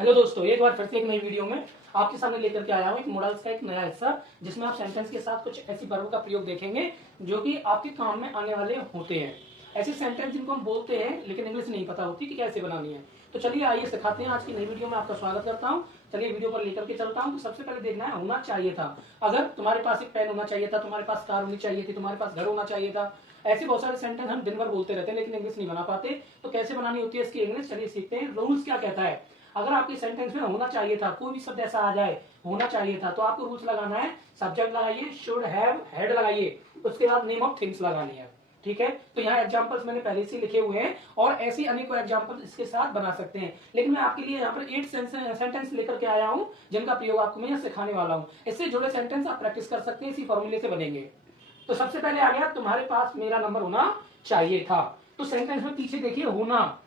Hello दोस्तों, एक बार फिर से एक नई वीडियो में आपके सामने लेकर के आया हूँ एक मॉडल्स का एक नया हिस्सा, जिसमें आप सेंटेंस के साथ कुछ ऐसी वर्बों का प्रयोग देखेंगे जो कि आपके काम में आने वाले होते हैं। ऐसे सेंटेंस जिनको हम बोलते हैं लेकिन इंग्लिश नहीं पता होती कि कैसे बनानी है। तो चलिए आइए सिखाते हैं। आज की नई वीडियो में आपका स्वागत करता हूँ। चलिए वीडियो पर लेकर के चलता हूँ। तो सबसे पहले देखना है होना चाहिए था। अगर तुम्हारे पास एक पेन होना चाहिए था, तुम्हारे पास कार होनी चाहिए थी, तुम्हारे पास घर होना चाहिए था। ऐसे बहुत सारे सेंटेंस हम दिन भर बोलते रहते हैं लेकिन इंग्लिश नहीं बना पाते। तो कैसे बनानी होती है इसकी इंग्लिश, चलिए सीखते हैं। रूल्स क्या कहता है, अगर आपके सेंटेंस में होना चाहिए था, कोई भी शब्द ऐसा आ जाए होना चाहिए था, तो आपको रूल्स लगाना है। सब्जेक्ट लगाइए, शुड हैव, हैड लगाइए, उसके बाद नेम ऑफ थिंग्स लगानी है। ठीक है, तो यहाँ एग्जांपल्स मैंने पहले से लिखे हुए हैं और ऐसी अनेकों एग्जांपल इसके साथ बना सकते हैं। लेकिन मैं आपके लिए यहाँ पर 8 सेंटेंस लेकर के आया हूँ जिनका प्रयोग आपको मैं यहाँ सिखाने वाला हूँ। इससे जुड़े सेंटेंस आप प्रैक्टिस कर सकते हैं, इसी फॉर्मूले से बनेंगे। तो सबसे पहले आ गया तुम्हारे पास मेरा नंबर होना चाहिए था। तो सेंटेंस में पीछे देखिए होना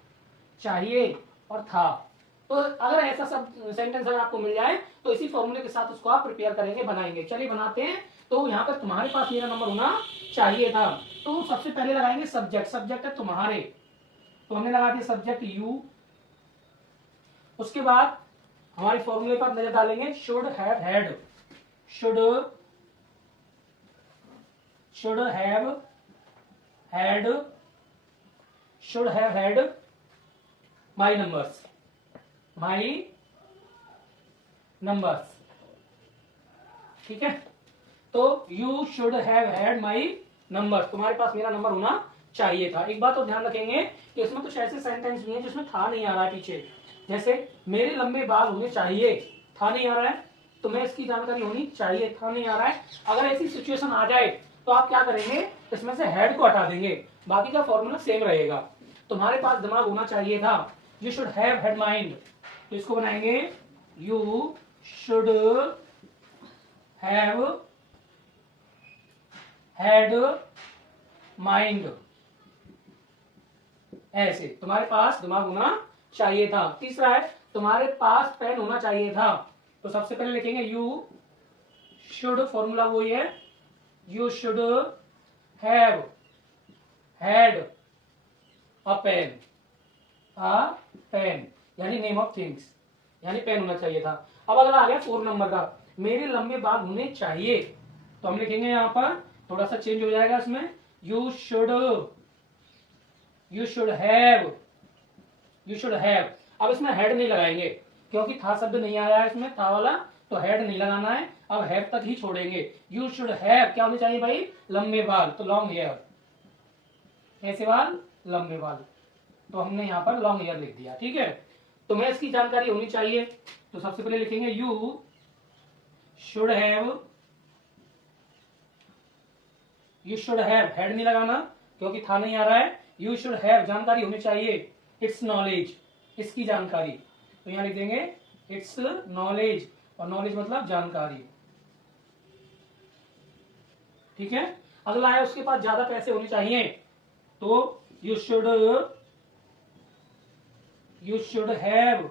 चाहिए और था। तो अगर ऐसा सब सेंटेंस अगर आपको मिल जाए तो इसी फॉर्मूले के साथ उसको आप प्रिपेयर करेंगे, बनाएंगे। चलिए बनाते हैं। तो यहाँ पर तुम्हारे पास मेरा नंबर होना चाहिए था, तो सबसे पहले लगाएंगे सब्जेक्ट। सब्जेक्ट है तुम्हारे, तो हमने लगा दिया सब्जेक्ट यू। उसके बाद हमारे फॉर्मूले पर नजर डालेंगे, should have had. Should have had, should have had my numbers, my numbers. ठीक है, तो you should have had my number, तुम्हारे पास मेरा नंबर होना चाहिए था। एक बात तो ध्यान रखेंगे कि इसमें कुछ ऐसे सेंटेंस भी हैं जिसमें था नहीं आ रहा है पीछे। जैसे मेरे लंबे बाल होने चाहिए, था नहीं आ रहा है, तो मैं इसकी जानकारी होनी चाहिए, था नहीं आ रहा है। अगर ऐसी सिचुएशन आ जाए तो आप क्या करेंगे, इसमें से हैड को हटा देंगे, बाकी का फॉर्मूला सेम रहेगा। तुम्हारे पास दिमाग होना चाहिए था, you should have had mind, तो इसको बनाएंगे you should have had mind. ऐसे तुम्हारे पास दिमाग होना चाहिए था। तीसरा है तुम्हारे पास पेन होना चाहिए था, तो सबसे पहले लिखेंगे यू शुड, फॉर्मूला वही है, you should have had a pen, a pen यानी नेम ऑफ थिंग्स, यानी पेन होना चाहिए था। अब अगला आ गया 4 नंबर का, मेरे लंबे बाल होने चाहिए, तो हम लिखेंगे यहां पर थोड़ा सा चेंज हो जाएगा इसमें, you should have, you should have. अब इसमें हैड नहीं लगाएंगे क्योंकि था शब्द नहीं आया है इसमें, था वाला, तो हैड नहीं लगाना है। अब हैव तक ही छोड़ेंगे। यू शुड हैव क्या होने चाहिए भाई, लंबे बाल, तो लॉन्ग हेयर। कैसे बाल, लंबे बाल, तो हमने यहां पर लॉन्ग हेयर लिख दिया। ठीक है, तुम्हें इसकी जानकारी होनी चाहिए, तो सबसे पहले लिखेंगे you should have, you should have, had नहीं लगाना क्योंकि था नहीं आ रहा है। यू शुड हैव जानकारी होनी चाहिए, इट्स नॉलेज, इसकी जानकारी, तो यहां लिख देंगे इट्स नॉलेज, और नॉलेज मतलब जानकारी। ठीक है, अगला है उसके पास ज्यादा पैसे होने चाहिए, तो you should have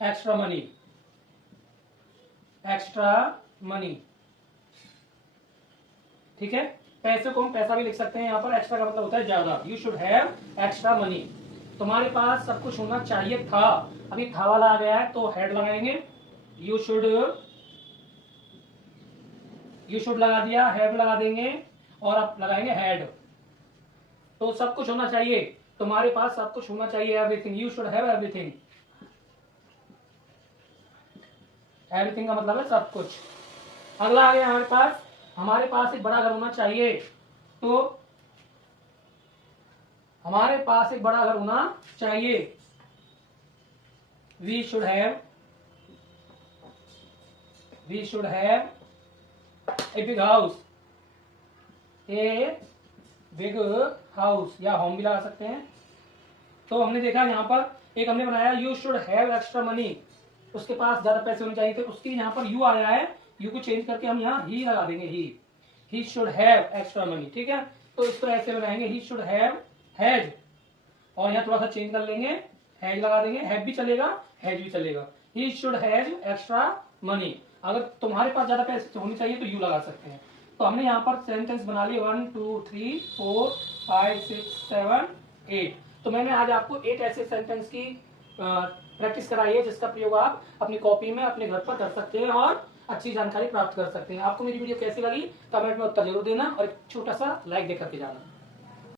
extra money, extra money. ठीक है, पैसे को हम पैसा भी लिख सकते हैं, यहाँ पर एक्स्ट्रा का मतलब होता है ज्यादा। You should have extra money. तुम्हारे पास सब कुछ होना चाहिए था, अभी था वाला आ गया है तो हैड लगाएंगे, यू शुड लगा दिया, हैव लगा देंगे और अब लगाएंगे हैड। तो सब कुछ होना चाहिए, तुम्हारे पास सब कुछ होना चाहिए, everything, you should have everything. Everything का मतलब है सब कुछ। अगला आ गया हमारे पास एक बड़ा घर होना चाहिए, तो हमारे पास एक बड़ा घर होना चाहिए, we should have a big house, a big house, या होम भी लगा सकते हैं। तो हमने देखा यहाँ पर एक हमने बनाया you should have extra money, उसके पास ज्यादा पैसे होने चाहिए, तो उसके यहाँ पर यू आया है, यू को चेंज करके हम यहाँ ही लगा देंगे, he should have extra money. ठीक है, तो इसको ऐसे बनाएंगे, ही शुड हैव हैज, और यहाँ थोड़ा सा चेंज कर लेंगे, हैज लगा देंगे, हैव भी चलेगा हैज भी चलेगा, he should has extra money. अगर तुम्हारे पास ज्यादा पैसे होने चाहिए तो यू लगा सकते हैं। तो हमने यहाँ पर सेंटेंस बना लिए 1 2 3 4 5 6 7 8। तो मैंने आज आपको 8 ऐसे सेंटेंस की प्रैक्टिस कराइए, जिसका प्रयोग आप अपनी कॉपी में अपने घर पर कर सकते हैं और अच्छी जानकारी प्राप्त कर सकते हैं। आपको मेरी वीडियो कैसी लगी कमेंट में उत्तर जरूर देना और एक छोटा सा लाइक देकर के जाना।